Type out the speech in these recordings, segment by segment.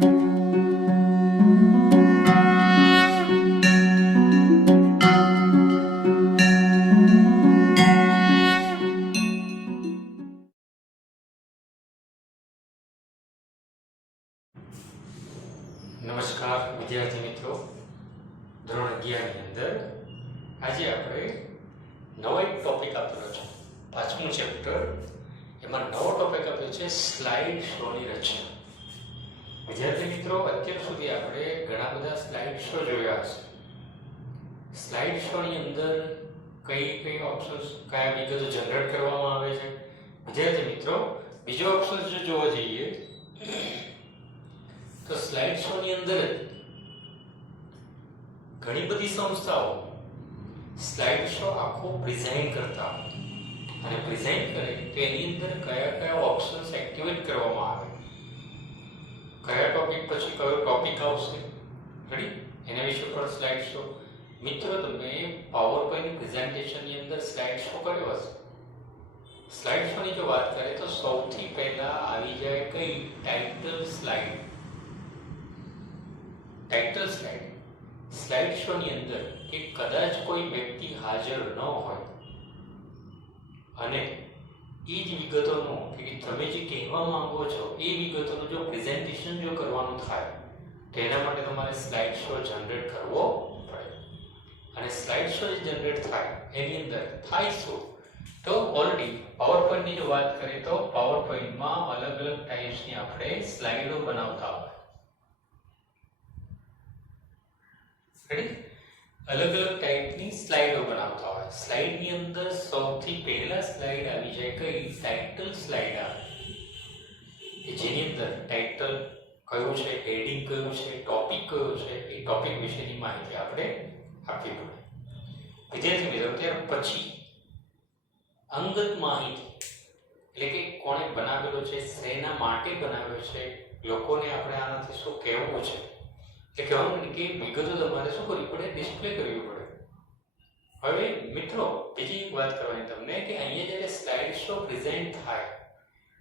નમસ્કાર વિદ્યાર્થી મિત્રો, ધોરણ 11 ની અંદર આજે આપણે નવો એક ટોપિક આપેલો છે, પાંચમું ચેપ્ટર. એમાં નવો ટોપિક આપ્યો છે સ્લાઇડ શોની રચના. વિદ્યાર્થી મિત્રો, અત્યાર સુધી આપણે ઘણા બધા સ્લાઇડ શો જોયા હશે. સ્લાઇડ શોની અંદર કઈ ઓપ્શન્સ, કયા વિગતો જનરેટ કરવામાં આવે છે. વિદ્યાર્થી મિત્રો, બીજો ઓપ્શન જો જોવા જઈએ તો સ્લાઇડ શોની અંદર ઘણી બધી સંસ્થાઓ સ્લાઇડ શો આખો ડિઝાઇન કરતા હોય અને ડિઝાઇન કરે તો એની અંદર કયા ઓપ્શન્સ એક્ટિવેટ કરવામાં આવે, કયા ટોપિક પછી કયો ટોપિક આવશે, રેડી, એના વિશે પર સ્લાઇડ શો. મિત્રો, તમે પાવર પોઈન્ટ પ્રેઝન્ટેશનની અંદર સ્લાઇડ શો કર્યો હશે. સ્લાઇડ શોની જો વાત કરીએ તો સૌથી પહેલા આવી જાય કઈ? Title slide. Title slide slide શોની અંદર કે કદાચ કોઈ વ્યક્તિ હાજર ન હોય અને એ જ વિગતોનું કે તમે જે કહેવા માંગો છો એ વિગતોનું જો પ્રેઝન્ટેશન જો કરવાનું થાય તો એના માટે તમારે સ્લાઇડ શો જનરેટ કરવો પડે. અને સ્લાઇડ શો જે જનરેટ થાય એની અંદર થાય શું? તો ઓલરેડી પાવર પોઈન્ટની જો વાત કરીએ તો પાવર પોઈન્ટમાં અલગ અલગ ટાઈપ્સની આપણે સ્લાઇડો બનાવતા હોય. અલગ અલગ ટાઈપની સ્લાઇડો બનાવતા હોય. સ્લાઇડની અંદર સૌથી પહેલા સ્લાઇડ આવી જાય કઈ? ટાઇટલ સ્લાઇડ આવે, કે જેની અંદર ટાઇટલ કયું છે, હેડિંગ કયું છે, ટોપિક કયો છે, એ ટોપિક વિશેની માહિતી આપણે આપવી પડે. વિદ્યાર્થી મિત્રો, ત્યાર પછી અંગત માહિતી, એટલે કે કોણે બનાવેલો છે, શેના માટે બનાવ્યો છે, લોકોને આપણે આનાથી શું કહેવું છે, એટલે કહેવાનું કે વિગતો તમારે શું કરવી પડે? ડિસ્પ્લે કરવી પડે. હવે મિત્રો, બીજી એક વાત કરવાની તમને કે અહીંયા જ્યારે સ્લાઇડ શો પ્રેઝન્ટ થાય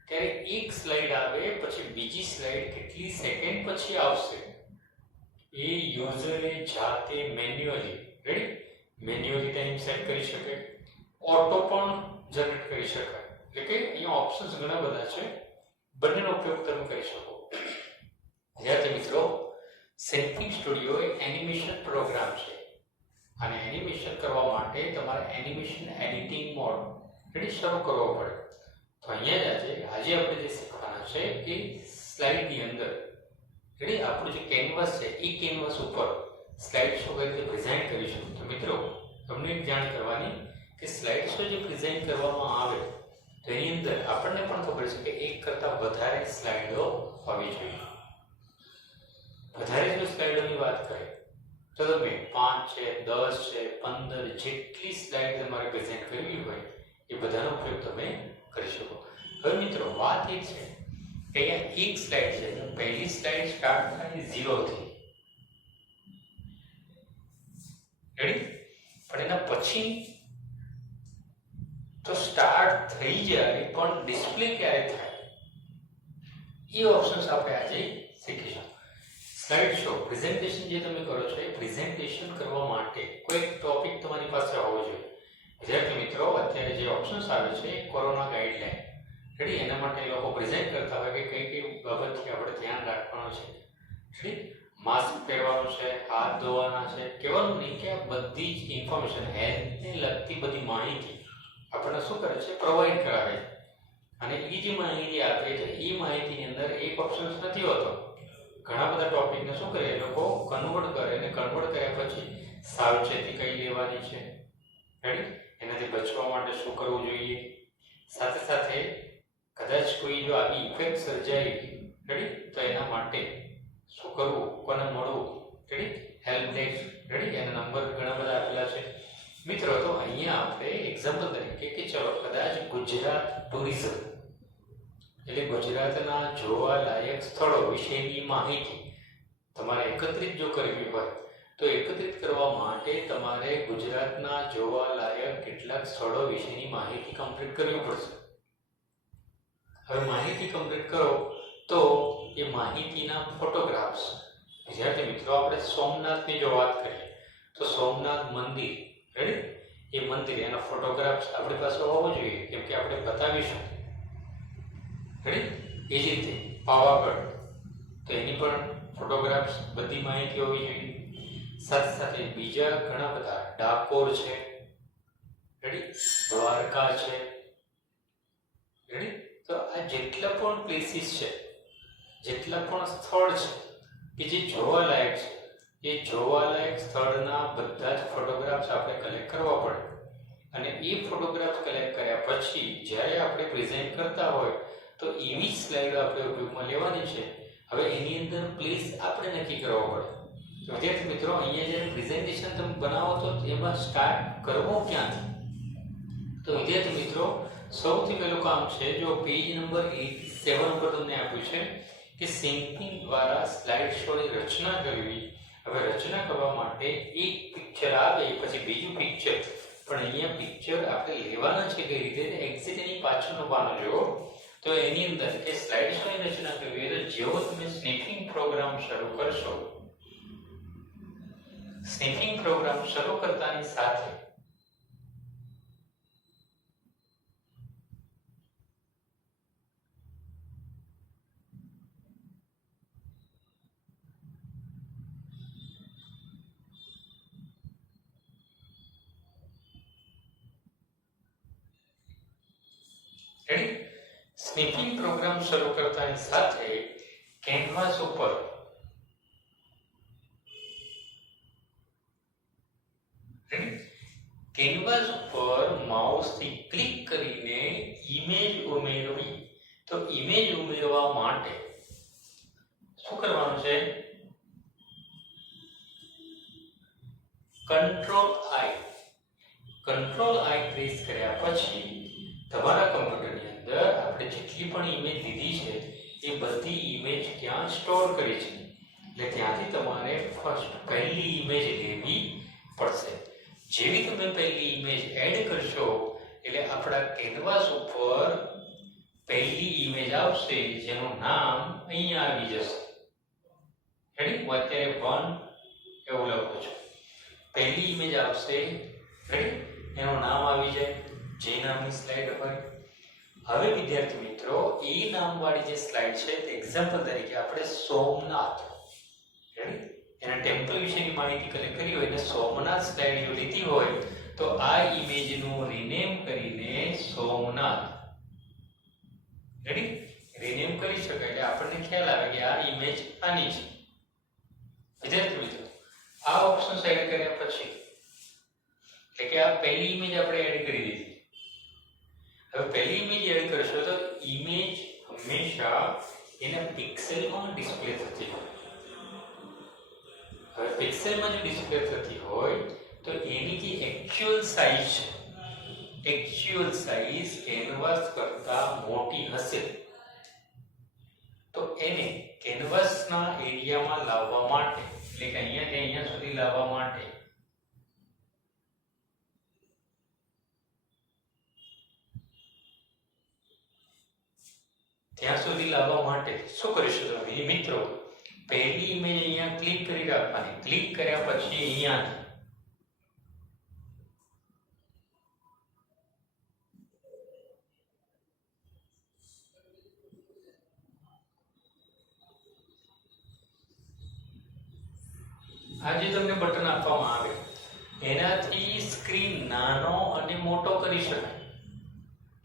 ત્યારે એક સ્લાઇડ આવે પછી બીજી સ્લાઇડ કેટલી સેકન્ડ પછી આવશે એ યુઝરે જાતે manually, ready, manually time set કરી શકે, ઓટો પણ જનરેટ કરી શકાય. એટલે કે અહીંયા ઓપ્શન્સ ઘણા બધા છે, બંનેનો ઉપયોગ તમે કરી શકો. વિદ્યાર્થી મિત્રો, સિન્ફિક સ્ટુડિયો એક એનિમેશન પ્રોગ્રામ છે અને એનિમેશન કરવા માટે તમારે એનિમેશન એડિટિંગ મોડ રેડી શરૂ કરવો પડે. તો અહીંયા જ આજે આપણે જે શીખવાના છે કે સ્લાઇડની અંદર રેડી આપણું જે કેનવાસ છે એ કેનવાસ ઉપર સ્લાઇડ શો કઈ રીતે ડિઝાઇન કરીશું. તો મિત્રો, તમને એક જાણ કરવાની કે સ્લાઇડ શો જે ડિઝાઇન કરવામાં આવે તો એની અંદર આપણને પણ ખબર છે કે એક કરતાં વધારે સ્લાઇડો હોવી જોઈએ. વધારે જો સ્લાઇડોની વાત કરીએ તો તમે 5 છે, 10 છે, 15 જેટલી સ્લાઇડ તમારે પ્રેઝન્ટ કરવી હોય એ બધાનો ઉપયોગ તમે કરી શકો. હવે મિત્રો, વાત એ છે કે અહીંયા એક સ્લાઇડ છે, પહેલી સ્લાઇડ સ્ટાર્ટ થાય 0 થી, રેડી, પણ એના પછી તો સ્ટાર્ટ થઈ જાય પણ ડિસ્પ્લે ક્યારે થાય એ ઓપ્શન્સ આપણે આજે શીખીશું. સ્લાઇડ શો પ્રેઝન્ટેશન જે તમે કરો છો એ પ્રેઝન્ટેશન કરવા માટે કોઈ ટોપિક તમારી પાસે હોવો જોઈએ. વિદ્યાર્થી મિત્રો, અત્યારે જે ઓપ્શન્સ આવે છે કોરોના ગાઈડલાઈન, રેડી, એના માટે લોકો પ્રેઝન્ટ કરતા હોય કે કઈ બાબતથી આપણે ધ્યાન રાખવાનું છે, રેડી, માસ્ક પહેરવાનું છે, હાથ ધોવાના છે, કહેવાનું નહીં કે આ બધી જ ઇન્ફોર્મેશન, હેલ્થને લગતી બધી માહિતી આપણને શું કરે છે? પ્રોવાઈડ કરાવે છે. અને એ જે માહિતી આપે છે એ માહિતીની અંદર એક ઓપ્શન્સ નથી હોતો. ઘણા બધા ટોપિકને શું કરે એ લોકો કન્વર્ટ કરે અને કન્વર્ટ કર્યા પછી સાવચેતી કઈ લેવાની છે, રેડી, એનાથી બચવા માટે શું કરવું જોઈએ, સાથે સાથે કદાચ કોઈ જો આવી ઇફેક્ટ સર્જાય, રેડી, તો એના માટે શું કરવું, કોને મળવું, રેડી, હેલ્પ ડેસ્ક, રેડી, એના નંબર ઘણા બધા આપેલા છે. મિત્રો, તો અહીંયા આપણે એક્ઝામ્પલ તરીકે કે ચલો કદાચ ગુજરાત ટુરિઝમ એટલે ગુજરાતના જોવાલાયક સ્થળો વિશેની માહિતી તમારે એકત્રિત જો કરવી હોય તો એકત્રિત કરવા માટે તમારે ગુજરાતના જોવાલાયક કેટલાક સ્થળો વિશેની માહિતી કમ્પ્લીટ કરવી પડશે. હવે માહિતી કમ્પ્લીટ કરો તો એ માહિતીના ફોટોગ્રાફ્સ. વિદ્યાર્થી મિત્રો, આપણે સોમનાથની જો વાત કરીએ તો સોમનાથ મંદિર, રેડી, એ મંદિર એના ફોટોગ્રાફ્સ આપણી પાસે હોવો જોઈએ, કેમ કે આપણે બતાવીશું, રેડી. એ જ રીતે પાવાગઢ, તો એની પણ ફોટોગ્રાફ્સ, બધી માહિતી હોવી જોઈએ. સાથે સાથે બીજા ઘણા બધા, ડાકોર છે, રેડી, દ્વારકા છે, રેડી. તો આ જેટલા પણ પ્લેસીસ છે, જેટલા પણ સ્થળ છે કે જે જોવાલાયક છે, એ જોવાલાયક સ્થળના બધા જ ફોટોગ્રાફ્સ આપણે કલેક્ટ કરવા પડે. અને એ ફોટોગ્રાફ્સ કલેક્ટ કર્યા પછી જ્યારે આપણે પ્રેઝન્ટ કરતા હોય તો એવી સ્લાઇડ આપણે ઉપયોગમાં લેવાની છે. હવે એની અંદર પ્લેસ આપણે નક્કી કરવો પડે. તો વિદ્યાર્થી મિત્રો, અહીંયા જ્યારે પ્રેઝન્ટેશન તમે બનાવો તો એમાં સ્ટાર્ટ કરવો ક્યાંથી? તો વિદ્યાર્થી મિત્રો, સૌથી પહેલું કામ છે, જો પેજ નંબર 87 ઉપર તમને આપ્યું છે કે સિંકિંગ દ્વારા સ્લાઇડ શોની રચના કરવી. હવે રચના કરવા માટે એક પિક્ચર આવે પછી બીજું પિક્ચર, પણ અહીંયા પિક્ચર આપણે લેવાના છે કઈ રીતે, એક્ઝેક્ટ એની પાછળનો પાનો જુઓ. તો એની અંદર કે સ્લાઇડ શોની રચના કરવી હોય તો જેવો તમે સ્નિફિંગ પ્રોગ્રામ શરૂ કરશો, સ્નિફિંગ પ્રોગ્રામ શરૂ કરતાની સાથે સ્નિફિંગ પ્રોગ્રામ શરૂ કરતાની સાથે કેનવાસ ઉપર માઉસથી ક્લિક કરીને ઇમેજ ઉમેરવી. તો ઇમેજ ઉમેરવા માટે શું કરવાનું છે? કંટ્રોલ આઈ પ્રેસ કર્યા પછી તમારા કમ્પ્યુટરની અંદર આપણે જેટલી પણ ઇમેજ લીધી છે એ બધી ઇમેજ ક્યાં સ્ટોર કરી છે, એટલે ત્યાંથી તમારે ફર્સ્ટ પહેલી ઇમેજ લેવી પડશે. જેવી તમે પહેલી ઇમેજ એડ કરશો એટલે આપણા કેનવાસ ઉપર પહેલી ઇમેજ આવશે જેનું નામ અહીંયા આવી જશે. રેડી? હું અત્યારે 1 એવું લખું છું. પહેલી ઇમેજ આવશે, રેડી, એનું નામ આવી જાય, જે નામની સ્લાઇડ હોય. હવે વિદ્યાર્થી મિત્રો, એ નામવાળી જે સ્લાઇડ છે તે એક્ઝામ્પલ તરીકે આપણે સોમનાથ, રેડી, એના ટેમ્પલ વિશેની માહિતી કલેક્ટ કરી હોય અને સોમનાથ સ્લાઇડ જો લીધી હોય તો આ ઇમેજનું રીનેમ કરીને સોમનાથ, રેડી, રીનેમ કરી શકાય. એટલે આપણને ખ્યાલ આવે કે આ ઇમેજ આની છે. વિદ્યાર્થી મિત્રો, આ ઓપ્શન સેટ કર્યા પછી, એટલે કે આ પહેલી ઇમેજ આપણે એડ કરી દીધી. હવે પહેલી ઇમેજ એડ કરશો તો ઇમેજ હંમેશા એના પિક્સેલમાં ડિસ્પ્લે થતી હોય. હવે પિક્સેલમાં જો ડિસ્પ્લે થતી હોય તો એની જે એક્ચ્યુઅલ સાઈઝ છે, એક્ચ્યુઅલ સાઈઝ કેનવાસ કરતા મોટી હશે. તો એને કેનવાસના એરિયામાં લાવવા માટે, એટલે કે અહીંયાથી અહીંયા સુધી લાવવા માટે ત્યાં સુધી લાવવા માટે શું કરીશું તમે મિત્રો? પહેલી ઇમેજ અહીંયા ક્લિક કરી રાખવાની. ક્લિક કર્યા પછી અહીંયા આ જે તમને બટન આપવામાં આવે એનાથી સ્ક્રીન નાનો અને મોટો કરી શકાય.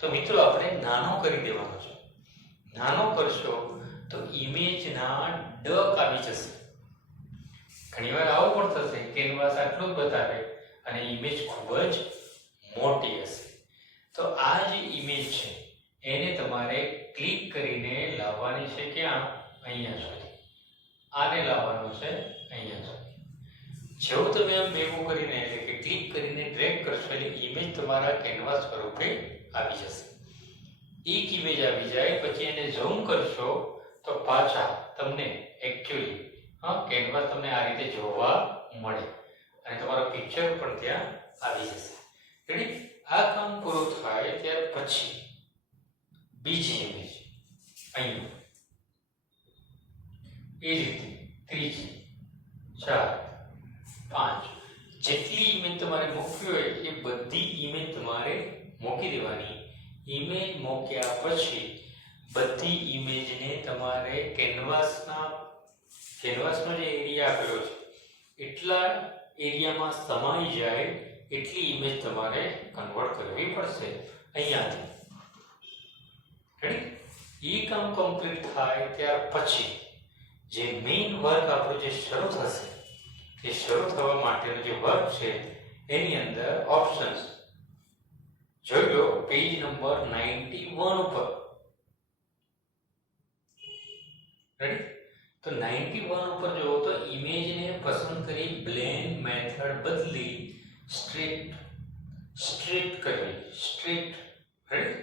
તો મિત્રો આપણે નાનો કરી દેવાનો છે. નાનો કરશો તો ઇમેજના ડક આવી જશે. ઘણીવાર આવું પણ થશે, કેનવાસ આટલું જ બતાવે અને ઇમેજ ખૂબ જ મોટી હશે. તો આ જે ઇમેજ છે એને તમારે ક્લિક કરીને લાવવાની છે ક્યાં? અહીંયા સુધી. આને લાવવાનું છે અહીંયા સુધી. જેવું તમે આમ ભેગું કરીને, એટલે કે ક્લિક કરીને ડ્રેગ કરશો એટલે ઇમેજ તમારા કેનવાસ સ્વરૂપે આવી જશે. એક ઇમેજ આવી જાય પછી એને ઝૂમ કરશો તો પાછા તમને એક્ચ્યુઅલી કેનવાસ તમને આ રીતે જોવા મળે અને તમારો પિક્ચર પણ ત્યાં આવી જશે. રેડી? આ કામ પૂરું થાય ત્યાર પછી બીજી ઇમેજ અહીંયા, એ રીતે ત્રીજી, 4, 5 જેટલી ઇમેજ તમારે મૂકવી હોય એ બધી ઇમેજ તમારે મૂકી દેવાની. ઇમેજ મૂક્યા પછી બધી ઇમેજને તમારે કેનવાસનો જે એરિયા આપેલો છે એટલા એરિયામાં સમાઈ જાય એટલી ઇમેજ તમારે કન્વર્ટ કરવી પડશે અહીંયાથી. રેડી? એ કામ કમ્પ્લીટ થાય ત્યાર પછી જે મેઇન વર્ક આપણો જે શરૂ થશે એ શરૂ થવા માટેનો જે વર્ક છે એની અંદર ઓપ્શન્સ જોઈ લો પેજ નંબર 91 ઉપર. રેડી? તો 91 ઉપર જુઓ તો ઇમેજને પસંદ કરી બ્લેન્ડ મેથડ બદલી સ્ટ્રેટ કરવી. સ્ટ્રેટ. રેડી?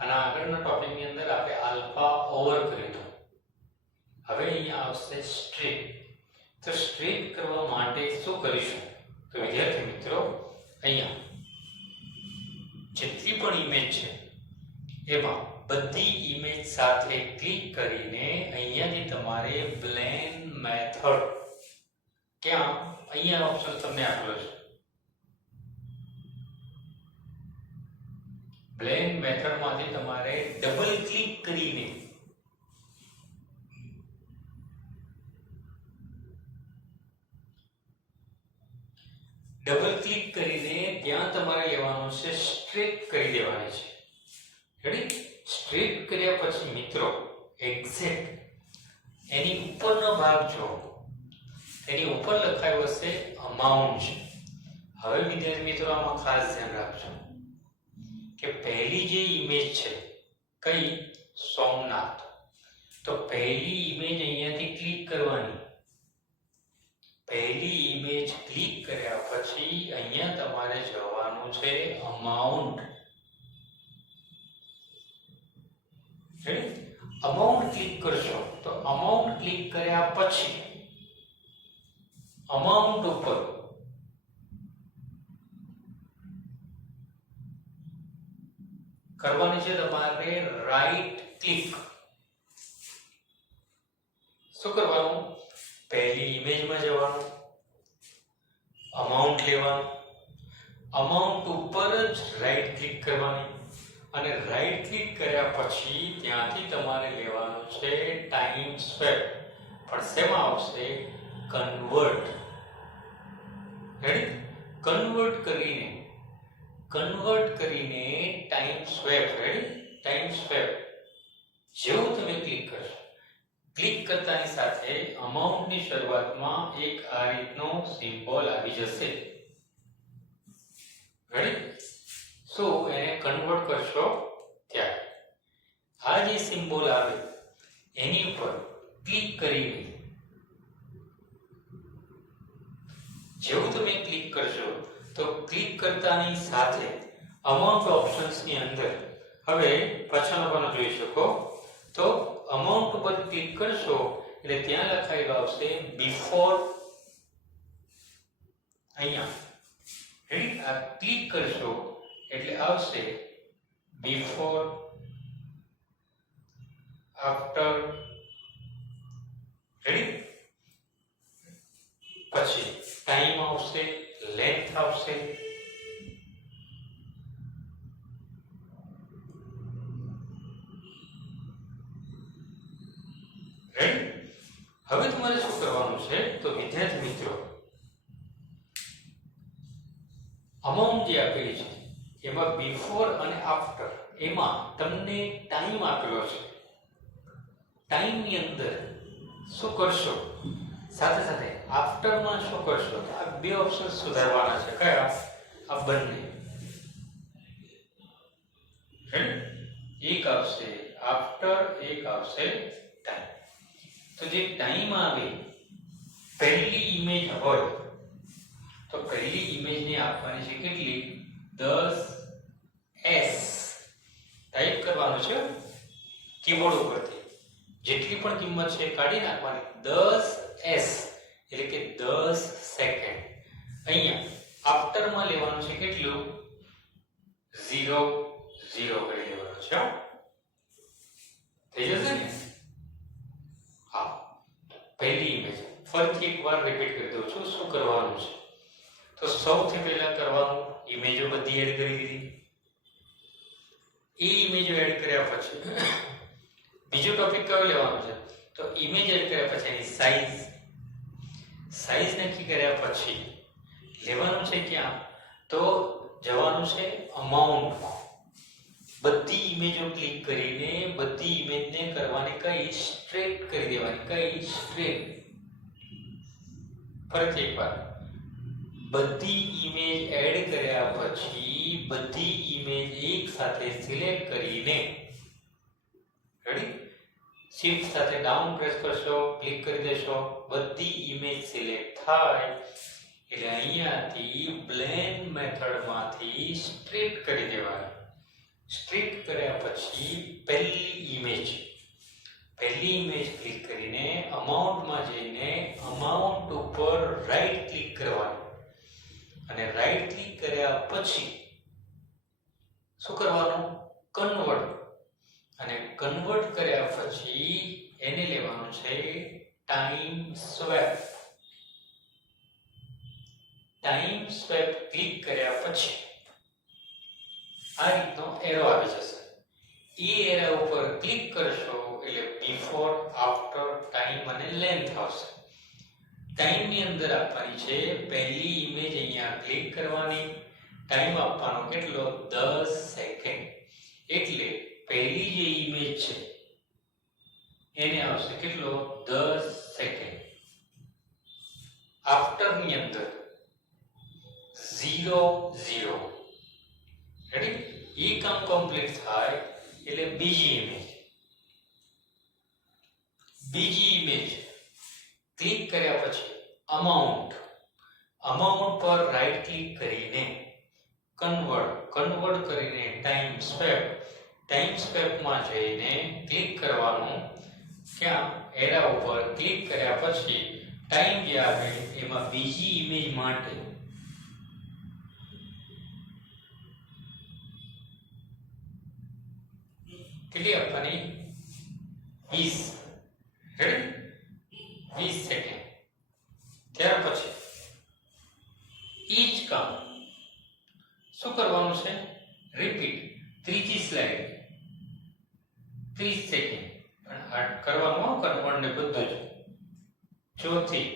અને આગળના ટોપિકની અંદર આપણે આલ્ફા ઓવર કર્યું. હવે અહીંયા આવશે સ્ટ્રેટ. તો સ્ટ્રેટ કરવા માટે શું કરીશું? તો વિદ્યાર્થી મિત્રો અહીંયા જેટલી પણ ઇમેજ છે એમાં બધી ઇમેજ સાથે ક્લિક કરીને અહીંયાથી તમારે બ્લેન્ડ મેથડ ક્યાં અહીંયા ઓપ્શન તમને આપેલો છે. બ્લેન્ડ મેથડમાંથી તમારે ડબલ ક્લિક કરીને ત્યાં તમારે લેવાનું છે સ્ટ્રેટ કરી દેવાની છે. રેડી? સ્ટ્રેટ કર્યા પછી મિત્રો એક્ઝેક્ટ એની ઉપરનો ભાગ જો એની ઉપર લખાયું હશે અમાઉન્ટ. હવે વિદ્યાર્થી મિત્રો આમાં ખાસ ધ્યાન રાખજો કે પહેલી જે ઇમેજ છે કઈ સોમનાથ, તો પહેલી ઇમેજ અહીંયાથી ક્લિક કરવાની. પહેલી ઇમેજ ક્લિક કર્યા પછી અહીંયા તમારે જવાનું છે અમાઉન્ટ. અમાઉન્ટ ક્લિક કરશો તો અમાઉન્ટ ક્લિક કર્યા પછી અમાઉન્ટ ઉપર કરવાની છે તમારે રાઈટ ક્લિક. શું કરવાનું? પહેલી ઇમેજમાં જવાનું, અમાઉન્ટ લેવાનું, અમાઉન્ટ ઉપર જ રાઈટ ક્લિક કરવાની અને રાઈટ ક્લિક કર્યા પછી ત્યાંથી તમારે લેવાનું છે ટાઈમ સ્વેપ. પણ શેમાં આવશે? કન્વર્ટ. રેડી? કન્વર્ટ કરીને time swap. Ready? Time swap જેવું તમે ક્લિક કરશો, ક્લિક કરતાની સાથે અમાઉન્ટની શરૂઆતમાં એક આ રીતનો સિમ્બોલ આવી જશે. રેડી? સો એને કન્વર્ટ કરશો ત્યારે આ જે સિમ્બોલ આવે એની ઉપર ક્લિક કરીને જેવું તમે ક્લિક કરશો તો ક્લિક કરતાની સાથે અમાઉન્ટ ઓપ્શન્સની અંદર હવે પાછળનો પણ જોઈ શકો તો અમાઉન્ટ ઉપર ક્લિક કરશો એટલે ત્યાં લખાયેલું આવશે બિફોર. અહીંયા રેડી? આ ક્લિક કરશો એટલે આવશે બિફોર, આફ્ટર. રેડી? પછી ટાઈમ આવશે, લેન્થ આવશે. રેડી? હવે તમારે શું કરવાનું છે? તો વિદ્યાર્થી મિત્રો અમાઉન્ટ જે આપેલી છે એમાં બિફોર અને આફ્ટર એમાં તમને ટાઈમ આપેલો છે. ટાઈમની અંદર શું કરશો સાથે સાથે આફ્ટરમાં શું કરશો? આ બે ઓપ્શન સુધારવાના છે. કયા? આ બંને. એક આવશે આફ્ટર, એક આવશે ટાઈમ. તો જે ટાઈમ આવે પહેલી ઇમેજ હોય તો પહેલી ઇમેજને આપવાની છે કેટલી? 10s. ટાઈપ કરવાનું છે કીબોર્ડ ઉપરથી. જેટલી પણ કિંમત છે કાઢી નાખવાની. 10s એટલે કે 10 સેકન્ડ. અહીંયા આફ્ટરમાં લેવાનું છે કેટલું? 0 0 કરી લેવાનું છે. થઈ જશે ને? હા. પહેલી ઇમેજ ફરીથી એકવાર રિપીટ કરી દઉં છું શું કરવાનું છે. તો સૌથી પહેલા કરવાનું ઇમેજો બધી એડ કરી દીધી. એ ઇમેજો એડ કર્યા પછી બીજો ટોપિક કયો લેવાનો છે તો ઇમેજ એડ કર્યા પછી એની સાઈઝ નક્કી કર્યા પછી લેવાનું છે ક્યાં તો જવાનું છે અમાઉન્ટમાં. બધી ઇમેજો ક્લિક કરીને બધી ઇમેજને કરવાની કઈ સ્ટ્રેટ કરી દેવાની. કઈ સ્ટ્રેટ ફરીથી એકવાર બધી ઇમેજ એડ કર્યા પછી બધી ઇમેજ એક સાથે સિલેક્ટ કરીને રેડી શિફ્ટ સાથે ડાઉન પ્રેસ કરશો ક્લિક કરી દેશો બધી ઇમેજ સિલેક્ટ થાય એટલે અહીંયાથી બ્લેન્ડ મેથડમાંથી સ્ટ્રેટ કરી દેવાની. સ્ટ્રેટ કર્યા પછી પહેલી ઇમેજ ક્લિક કરીને અમાઉન્ટમાં જઈને અમાઉન્ટ ઉપર રાઈટ ક્લિક કરવાનું અને રાઈટ ક્લિક કર્યા પછી શું કરવાનું કન્વર્ટ અને કન્વર્ટ કર્યા પછી એને લેવાનું છે ટાઈમ સ્વેપ ક્લિક કર્યા પછી આ રીતનો એરો આવી જશે. એ એરા ઉપર ક્લિક કરશો એટલે બિફોર આફ્ટર ટાઈમ અને લેન્થ આવશે. ટાઈમ ની અંદર આપવાની છે પહેલી ઇમેજ અહીંયા ક્લિક કરવાની ટાઈમ આપવાનો કેટલો 10 સેકન્ડ એટલે પહેલી જે ઇમેજ છે એને આવશે કેટલો 10 સેકન્ડ. આફ્ટર ની અંદર 0 0 રેડી એ કામ કમ્પ્લીટ થાય એટલે બીજી ઇમેજ ક્લિક કર્યા પછી અમાઉન્ટ પર રાઈટ ક્લિક કરીને કન્વર્ટ કરીને ટાઈમ સ્વેપમાં જઈને ક્લિક કરવાનું ક્યાં એરા ઉપર ક્લિક કર્યા પછી ટાઈમ જે આવે એમાં બીજી ઇમેજ માટે કેટલી આપવાની 20 રેડી 20 સેકન્ડ. ત્યાર પછી ઈ જ કામ શું કરવાનું છે રિપીટ ત્રીજી સ્લાઇડ 30 સેકન્ડ પણ આ કરવાનું કન્વર્ટ ને બધું જ ચોથી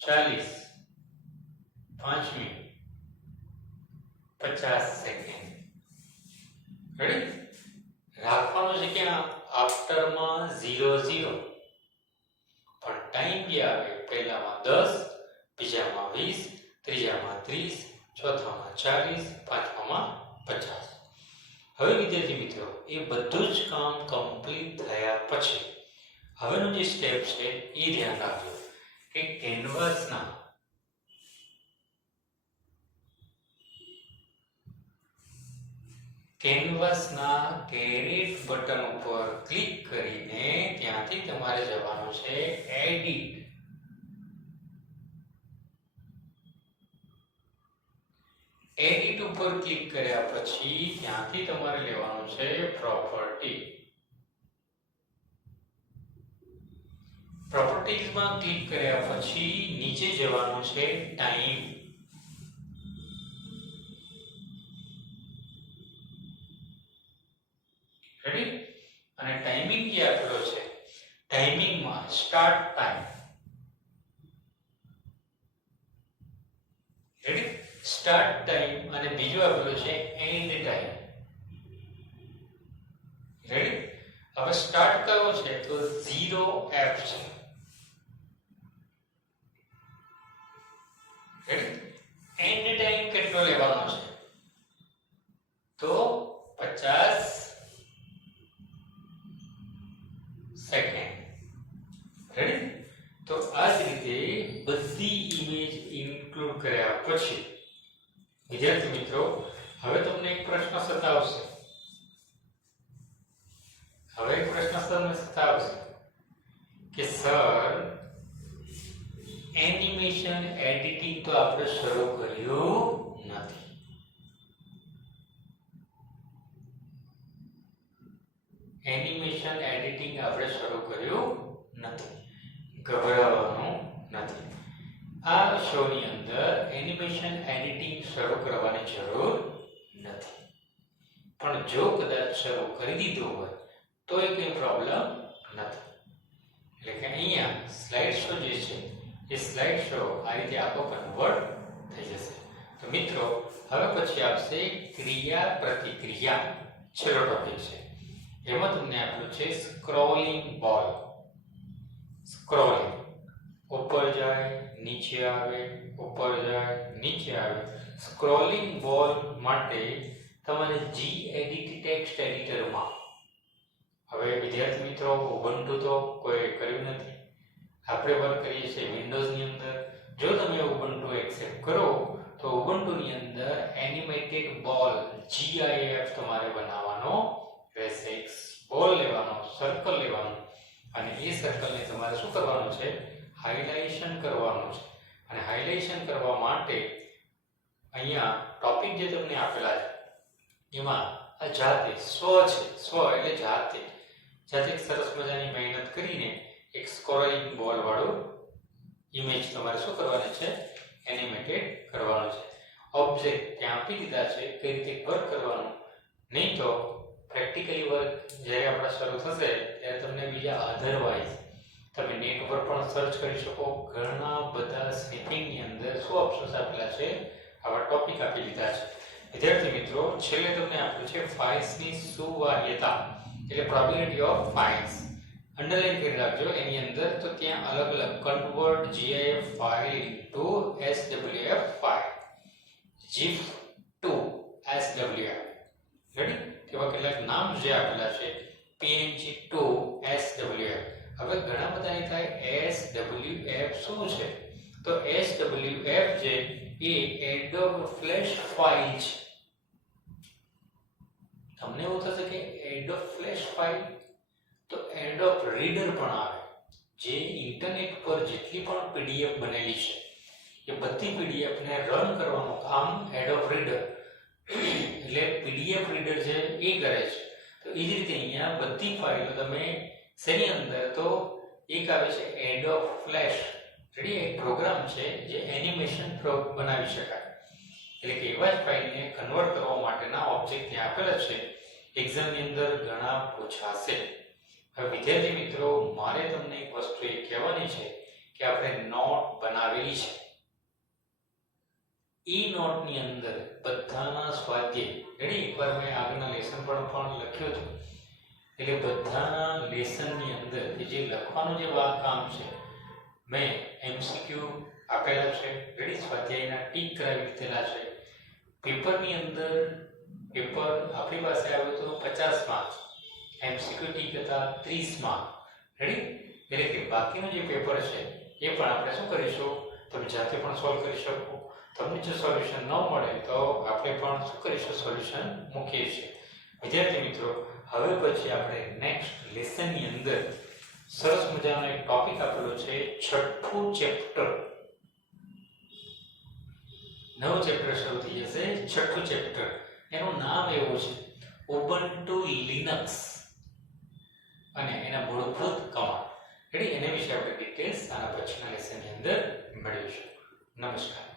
40 પાંચમી 50 સેકન્ડ રેડી રાખવાનું છે ક્યાં આફ્ટરમાં 0 0 પણ ટાઈમ જે આવે પહેલામાં 10 બીજામાં 20 ત્રીજામાં 30 ચોથામાં 40 પાંચમામાં 50. હવે વિદ્યાર્થી મિત્રો એ બધું જ કામ કમ્પ્લીટ થયા પછી હવેનું જે સ્ટેપ છે એ ધ્યાન રાખજો કે કેનવાસના કેરેટ બટન ઉપર ક્લિક કરીને ત્યાંથી તમારે જવાનું છે એડિટ ઉપર ક્લિક કર્યા પછી ત્યાંથી તમારે લેવાનું છે પ્રોપર્ટીઝમાં ક્લિક કર્યા પછી નીચે જવાનું છે ટાઈમ રેડી અને ટાઈમિંગ જે આપેલો છે ટાઈમિંગમાં start time ready start time અને બીજો આપેલો છે એન્ડ ટાઈમ રેડી. હવે સ્ટાર્ટ કયો છે તો 0f છે રેડી. એન્ડ ટાઈમ કેટલો લેવાનો છે તો 50 સેકન્ડ રેડી. તો આ જ રીતે બધી ઇમેજ ઇન્ક્લુડ કર્યા પછી વિદ્યાર્થી મિત્રો હવે તમને એક પ્રશ્ન સતાવશે કે સર એનિમેશન એડિટિંગ તો આપણે શરૂ કર્યું નથી. એનિમેશન એડિટિંગ આપણે શરૂ કર્યું નથી, ગભરાવાનું નથી. આ શોની અંદર એનિમેશન એડિટિંગ શરૂ કરવાની જરૂર નથી, પણ જો કદાચ શરૂ કરી દીધું હોય તો એ કંઈ પ્રોબ્લેમ નથી. એટલે કે અહીંયા સ્લાઇડ શો જે છે એ સ્લાઇડ શો આ રીતે આખો કન્વર્ટ થઈ જશે. તો મિત્રો હવે પછી આપશે ક્રિયા પ્રતિક્રિયા, છેલ્લો ટોપિક છે. એમાં તમને આપ્યું છે સ્ક્રોલિંગ બોલ. સ્ક્રોલિંગ ઉપર જાય, નીચે આવે, ઉપર જાય, નીચે આવે. સ્ક્રોલિંગ બોલ માટે તમારે gedit ટેક્સ્ટ એડિટરમાં, હવે વિદ્યાર્થી મિત્રો ઉબુન્ટુ તો કોઈ કર્યું નથી, આપણે વર્ક કરીએ છીએ વિન્ડોઝની અંદર. જો તમે ઉબુન્ટુ એક્સેપ્ટ કરો તો ઉબુન્ટુની અંદર એનિમેટેડ બોલ GIF તમારે બનાવવાનો રહેશે. એક બોલ લેવાનો, સર્કલ લેવાનું, અને એ સર્કલને તમારે શું કરવાનું છે? હાઇલાઇશન કરવાનું છે. અને હાઇલાઇશન કરવા માટે અહીંયા ટોપિક જે તમને આપેલા છે એમાં આ જાતે સ્વ છે. સ્વ એટલે જાતે એક સરસ મજાની મહેનત કરીને એક સ્ક્રોલિંગ બોલ વાળો ઇમેજ તમારે શું કરવાનું છે? એનિમેટેડ કરવાનું છે. ઓબ્જેક્ટ ત્યાં આપી દીધા છે, કઈ રીતે વર્ક કરવાનું. નહીં તો પ્રેક્ટિકલી વર્ક જ્યારે આપણા શરૂ થશે ત્યારે તમને બીજા અધરવાઇઝ તમે નેટ પર પણ સર્ચ કરી શકો. ઘણા બધા સ્નિપિંગની અંદર શું ઓપ્શન્સ આપેલા છે, આવા ટોપિક આપી દીધા છે. વિદ્યાર્થી મિત્રો છેલ્લે તમને આપ્યું છે ફાઇલ્સની સુવાહ્યતા, એટલે પ્રોબેબિલિટી ઓફ ફાઇલ્સ. અંડરલાઈન કરી રાખજો એની અંદર. તો ત્યાં અલગ અલગ convert GIF file into SWF file, GIF to SWF, ready? તેવા કેટલાક નામ જે આપેલા છે, PNG ટુ SWF. હવે ઘણા બધાને થાય SWF શું છે? તો SWF જે એ એડોબ ફ્લેશ ફાઇલ છે. તમને એવું થશે કે એડોબ ફ્લેશ ફાઇલ, તો એડોબ રીડર પણ આવે. જે ઇન્ટરનેટ પર જેટલી પણ PDF બનેલી છે એ બધી PDF ને રન કરવાનું કામ એડોબ રીડર એટલે PDF રીડર છે એ કરે છે. તો એ જ રીતે અહીંયા બધી ફાઇલો તમે શેની અંદર, તો એક આવે છે એડોબ ફ્લેશ, રેડી? એક પ્રોગ્રામ છે જે એનિમેશન બનાવી શકાય. એટલે કે એવા જ ફાઇલને કન્વર્ટ કરવા માટેના ઓબ્જેક્ટ ત્યાં આપેલા છે. એક્ઝામની અંદર ઘણા પૂછાશે. હવે વિદ્યાર્થી મિત્રો મારે તમને એક વસ્તુ એ કહેવાની છે કે આપણે નોટ બનાવેલી છે. એ નોટની અંદર બધાના સ્વાધ્યાય, રેડી? એકવાર મેં આગળના લેસન પણ લખ્યું હતું. એટલે બધાના લેસનની અંદર જે લખવાનું જે કામ છે મેં MCQ આપેલા છે, રેડી? સ્વાધ્યાયના ટીક કરાવી દીધેલા છે. પેપરની અંદર પેપર આપણી પાસે આવ્યું હતું 50 માર્ક્સ, MCQ ટીક હતા 30 માર્ક, રેડી? એટલે કે બાકીનું જે પેપર છે એ પણ આપણે શું કરીશું? તમે જાતે પણ સોલ્વ કરી શકો. તમને જો સોલ્યુશન ન મળે તો આપણે પણ શું કરીશું? સોલ્યુશન મૂકીએ છીએ. વિદ્યાર્થી મિત્રો હવે પછી આપણે નેક્સ્ટ લેસનની અંદર સરસ મજાનો એક ટોપિક આપેલો છે, છઠ્ઠું ચેપ્ટર. નવું ચેપ્ટર શરૂ થઈ જશે, છઠ્ઠું ચેપ્ટર. એનું નામ એવું છે ઉબુન્ટુ લિનક્સ અને એના મૂળભૂત કમાન્ડ, રેડી? એના વિશે આપણે ડિટેલ્સ આના પછીના લેસનની અંદર મેળવીશું. નમસ્કાર.